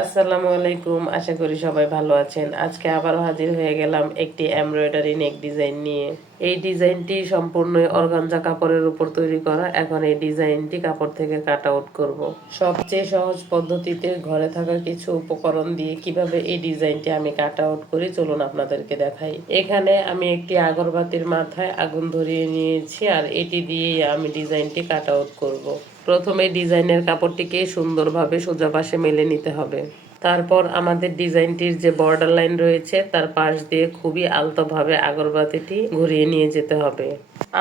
আসসালামু আলাইকুম, আশা করি সবাই ভালো আছেন। আজকে আবারও হাজির হয়ে গেলাম একটি এমব্রয়ডারি নেক ডিজাইন নিয়ে। এই ডিজাইনটি সম্পূর্ণই অর্গানজা কাপড়ের উপর তৈরি করা। এখন এই ডিজাইনটি কাপড় থেকে কাট আউট করব। সবচেয়ে সহজ পদ্ধতিতে ঘরে থাকা কিছু উপকরণ দিয়ে কিভাবে এই ডিজাইনটি আমি কাট আউট করি চলুন আপনাদেরকে দেখাই। এখানে আমি একটি আগরবাতির মাথায় আগুন ধরিয়ে নিয়েছি আর এটি দিয়েই আমি ডিজাইনটি কাট আউট করব। প্রথমে ডিজাইনের কাপড়টিকে সুন্দরভাবে সোজা পাশে মেলে নিতে হবে। তারপর আমাদের ডিজাইনটির যে বর্ডার লাইন রয়েছে তার পাশ দিয়ে খুবই আলতোভাবে আগরবাতিটি ঘুরিয়ে নিয়ে যেতে হবে।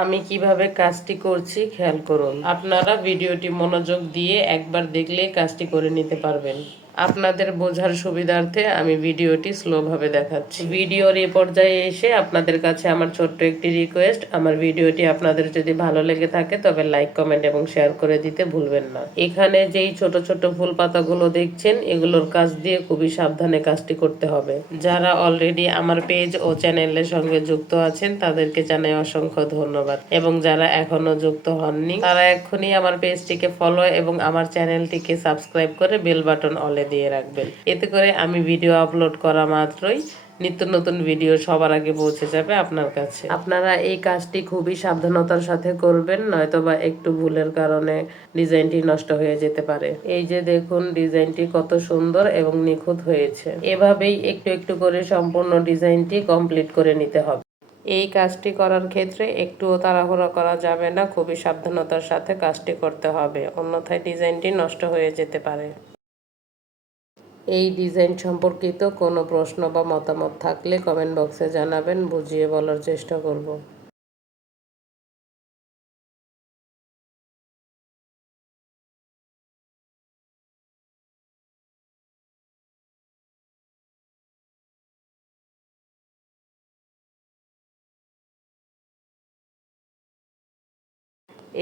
আমি কিভাবে কাজটি করছি খেয়াল করুন। আপনারা ভিডিওটি মনোযোগ দিয়ে একবার দেখলে কাজটি করে নিতে পারবেন। আপনাদের বোঝার সুবিধার্থে আমি ভিডিওটি স্লোভাবে দেখাচ্ছি। ভিডিওর এই পর্যায়ে এসে আপনাদের কাছে আমার ছোট্ট একটি রিকোয়েস্ট, আমার ভিডিওটি আপনাদের যদি ভালো লেগে থাকে তবে লাইক, কমেন্ট এবং শেয়ার করে দিতে ভুলবেন না। এখানে যেই ছোট ছোট ফুল পাতাগুলো দেখছেন এগুলোর কাজ দিয়ে খুবই সাবধানে কাজটি করতে হবে। যারা অলরেডি আমার পেজ ও চ্যানেলের সঙ্গে যুক্ত আছেন তাদেরকে জানাই অসংখ্য ধন্যবাদ, এবং যারা এখনো যুক্ত হননি তারা এক্ষুনি আমার পেজটিকে ফলো এবং আমার চ্যানেলটিকে সাবস্ক্রাইব করে বেল বাটন অলে দিয়ে রাখবেন। এতে করে আমি ভিডিও আপলোড করা মাত্রই নিত্য নতুন ভিডিও সবার আগে পৌঁছে যাবে আপনার কাছে। আপনারা এই কাজটি খুবই সাবধানতার সাথে করবেন, নয়তোবা একটু ভুলের কারণে ডিজাইনটি নষ্ট হয়ে যেতে পারে। এই যে দেখুন ডিজাইনটি কত সুন্দর এবং নিখুঁত হয়েছে। এভাবেই একটু একটু করে সম্পূর্ণ ডিজাইনটি কমপ্লিট করে নিতে হবে। এই কাজটি করার ক্ষেত্রে একটুও তাড়াহুড়ো করা যাবে না, খুবই সাবধানতার সাথে কাজটি করতে হবে, অন্যথায় ডিজাইনটি নষ্ট হয়ে যেতে পারে। এই ডিজাইন সম্পর্কিত কোনো প্রশ্ন বা মতামত থাকলে কমেন্ট বক্সে জানাবেন, বুঝিয়ে বলার চেষ্টা করব।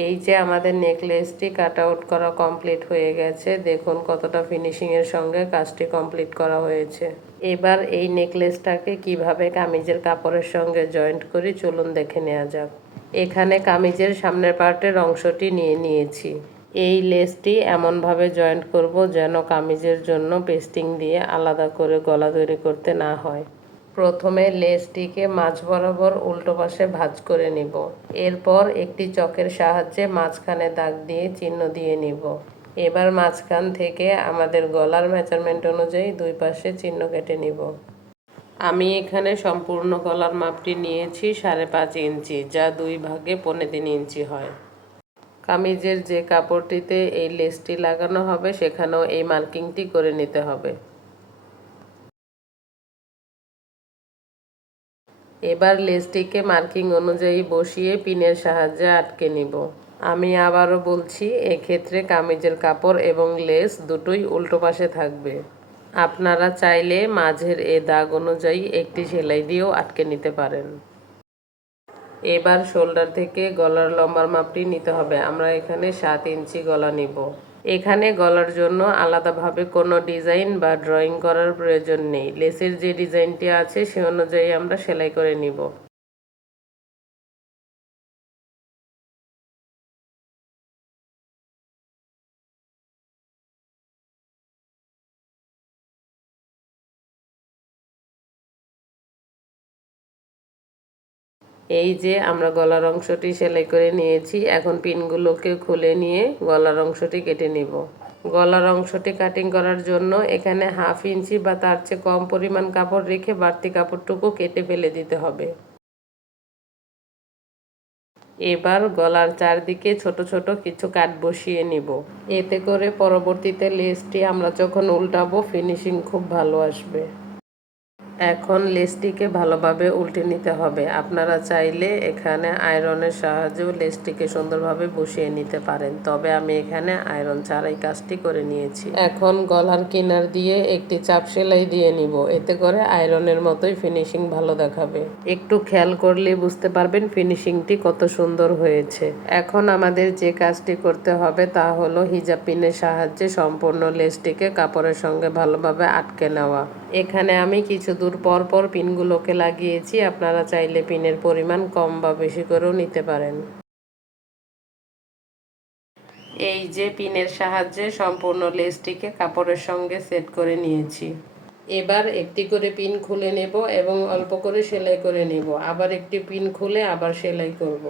এই যে আমাদের নেকলেসটি কাট আউট করা কমপ্লিট হয়ে গেছে, দেখুন কতটা ফিনিশিংয়ের সঙ্গে কাজটি কমপ্লিট করা হয়েছে। এবার এই নেকলেসটাকে কিভাবে কামিজের কাপড়ের সঙ্গে জয়েন্ট করি চলুন দেখে নেওয়া যাক। এখানে কামিজের সামনের পার্টের অংশটি নিয়ে নিয়েছি। এই লেসটি এমনভাবে জয়েন্ট করব যেন কামিজের জন্য পেস্টিং দিয়ে আলাদা করে গলা তৈরি করতে না হয়। প্রথমে লেসটিকে মাঝ বরাবর উল্টো পাশে ভাঁজ করে নিব। এরপর একটি চকের সাহায্যে মাঝখানে দাগ দিয়ে চিহ্ন দিয়ে নিব। এবার মাঝখান থেকে আমাদের গলার মেজারমেন্ট অনুযায়ী দুই পাশে চিহ্ন কেটে নিব। আমি এখানে সম্পূর্ণ গলার মাপটি নিয়েছি 5.5 ইঞ্চি, যা 2 ভাগে 3.25 ইঞ্চি হয়। কামিজের যে কাপড়টিতে এই লেসটি লাগানো হবে সেখানেও এই মার্কিংটি করে নিতে হবে। এবার লেসটিকে মার্কিং অনুযায়ী বসিয়ে পিনের সাহায্যে আটকে নিব। আমি আবারও বলছি, এক্ষেত্রে কামিজের কাপড় এবং লেস দুটোই উল্টো পাশে থাকবে। আপনারা চাইলে মাঝের এ দাগ অনুযায়ী একটি সেলাই দিয়েও আটকে নিতে পারেন। এবার শোল্ডার থেকে গলার লম্বার মাপটি নিতে হবে। আমরা এখানে 7 ইঞ্চি গলা নিব। এখানে গলার জন্য আলাদাভাবে কোনো ডিজাইন বা ড্রয়িং করার প্রয়োজন নেই। লেসের যে ডিজাইনটি আছে সে অনুযায়ী আমরা সেলাই করে নিব। এই যে আমরা গলার অংশটি সেলাই করে নিয়েছি, এখন পিনগুলোকে খুলে নিয়ে গলার অংশটি কেটে নিব। গলার অংশটি কাটিং করার জন্য এখানে 1/2 ইঞ্চি বা তার চেয়ে কম পরিমাণ কাপড় রেখে বাড়তি কাপড়টুকু কেটে ফেলে দিতে হবে। এবার গলার চারদিকে ছোট ছোট কিছু কাট বসিয়ে নিব। এতে করে পরবর্তীতে লেসটি আমরা যখন উল্টাবো ফিনিশিং খুব ভালো আসবে। এখন লেসটিকে ভালোভাবে উল্টে নিতে হবে। আপনারা চাইলে এখানে আয়রনের সাহায্যেও লেসটিকে সুন্দরভাবে বসিয়ে নিতে পারেন, তবে আমি এখানে আয়রন ছাড়াই কাজটি করে নিয়েছি। এখন গলার কিনার দিয়ে একটি চাপ সেলাই দিয়ে নিব, এতে করে আয়রনের মতোই ফিনিশিং ভালো দেখাবে। একটু খেয়াল করলে বুঝতে পারবেন ফিনিশিংটি কত সুন্দর হয়েছে। এখন আমাদের যে কাজটি করতে হবে তা হলো হিজাব পিনের সাহায্যে সম্পূর্ণ লেসটিকে কাপড়ের সঙ্গে ভালোভাবে আটকে নেওয়া। এখানে আমি কিছু দূর পর পর পিনগুলোকে লাগিয়েছি, আপনারা চাইলে পিনের পরিমাণ কম বা বেশি করেও নিতে পারেন। এই যে পিনের সাহায্যে সম্পূর্ণ লেসটিকে কাপড়ের সঙ্গে সেট করে নিয়েছি। এবার একটি করে পিন খুলে নেব এবং অল্প করে সেলাই করে নেব। আবার একটি পিন খুলে আবার সেলাই করব।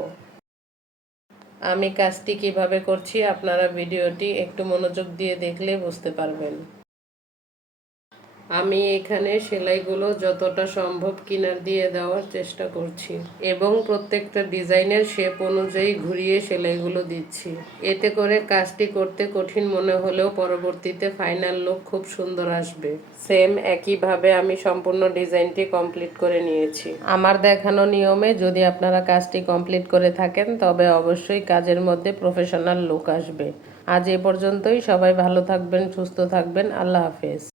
আমি কাজটি কিভাবে করছি আপনারা ভিডিওটি একটু মনোযোগ দিয়ে দেখলে বুঝতে পারবেন। আমি এখানে সেলাইগুলো যতটা সম্ভব কিনার দিয়ে দেওয়ার চেষ্টা করছি এবং প্রত্যেকটা ডিজাইনের শেপ অনুযায়ী ঘুরিয়ে সেলাইগুলো দিচ্ছি। এতে করে কাজটি করতে কঠিন মনে হলেও পরবর্তীতে ফাইনাল লুক খুব সুন্দর আসবে। সেম একইভাবে আমি সম্পূর্ণ ডিজাইনটি কমপ্লিট করে নিয়েছি। আমার দেখানো নিয়মে যদি আপনারা কাজটি কমপ্লিট করে থাকেন তবে অবশ্যই কাজের মধ্যে প্রফেশনাল লুক আসবে। আজ এ পর্যন্তই। সবাই ভালো থাকবেন, সুস্থ থাকবেন। আল্লাহ হাফেজ।